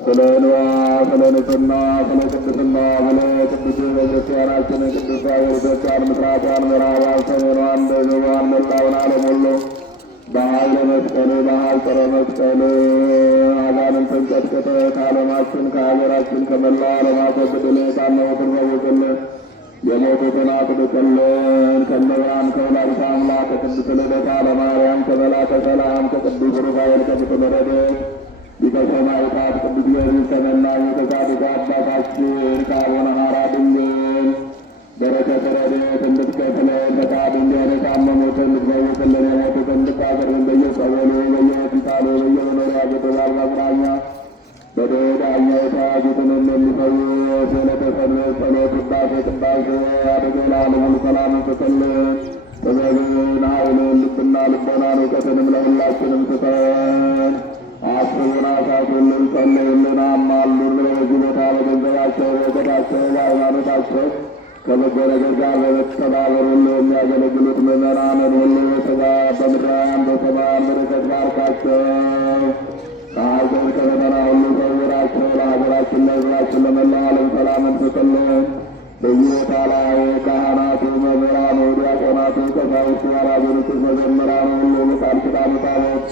ስለ እንባ ስለ ንጽሕና ስለ ቅድስና ስለ ቅዱስ ቤተክርስቲያናችን ቅዱስ ቤተክርስቲያን ምስራቋን፣ ምዕራቧን፣ ሰሜኗን፣ ደቡቧን መላውን ዓለም ሁሉ በኃይለ መስቀል በኃይለ መስቀል አጋንንትን ቀጥቅጠህ ከዓለማችን ከሀገራችን ከመላው ዓለም አስወግድልን። የታመሙትን ፈውስልን። የሞቱትን አጽድቅልን። ከመብርሃን ከወላዲተ አምላክ ከቅድስት ልደታ ለማርያም ከመላከ ሰላም ከቅዱስ ሩፋኤል ከብፁዕ ረድኤት ሊቀ ሰማዕታት ቅዱስ ጊዮርጊስ ተመናኙ ከጻድቁ አባታችን ከአቡነ ሐራ ድንግል በረከተ ረድኤት እንድትከፍለን ፈቃድ እንዲሆን የታመሙትን እንድትፈውስልን የሞቱትን እንድታቀርብልን በየጸበሉ በየሆስፒታሉ በየመኖሪያ ቤቱ መጽናኛ በደዳኛ የተያዙትን እንደሚፈውስ የለተሰንበት ጸሎት ውዳሴ ቅዳሴ አድርገህ ለዓለሙ ሰላምን ስጥልን። ጥበብን ኃይልን ልብና ልቦናን እውቀትንም ለሁላችንም ስጠን። አስቡን አሳስቡልን ጸልዩልን አማሉን ብለው በዚህ ቦታ በገንዘባቸው በእውቀታቸው በሃይማኖታቸው ከበጎ ነገር ጋር በመተባበር ሁሉ የሚያገለግሉት ምዕመናንን ሁሉ በሥጋ በምድራውያን በሰማያን በረከት ባርካቸው። ከሐዘን ከመከራ ሁሉ ሰውራቸው። ለሀገራችን ለሕዝባችን ለመላው ዓለም ሰላምን ስጥልን። በዚህ ቦታ ላይ ካህናቱ፣ መምህራኑ፣ ዲያቆናቱ፣ ቀሳውስቱ፣ አራዘኖቹ፣ መዘምራኑ ሁሉ በቃል ኪዳኑ ታቦት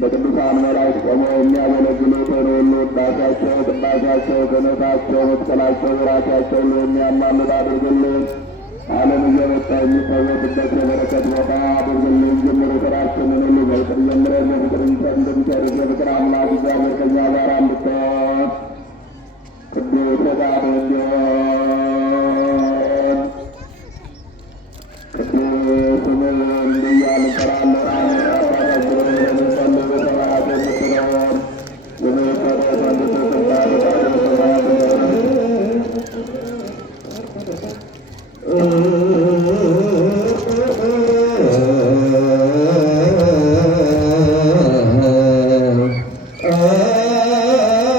በቅዱሳን መላእክት ቆመው የሚያገለግሉትን ሁሉ ውዳሴያቸው፣ ቅዳሴያቸው፣ ክህነታቸው፣ መስቀላቸው፣ ቡራኬያቸው ሁሉ የሚያማልድ አድርግልን። ዓለም እየመጣ የሚፈወስበት የበረከት ቦታ አድርግልን። ጀምሮ ስራችንን ሁሉ በፍቅር ጀምረን በፍቅር እንደሚጨርስ የፍቅር አምላክ እግዚአብሔር ከእኛ ጋር እንድትሆን ቅዱስ ፈቃድ እንዲሆን ቅዱስ ስምህ እንዲያል እንጠራለን። Oh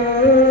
ኃይል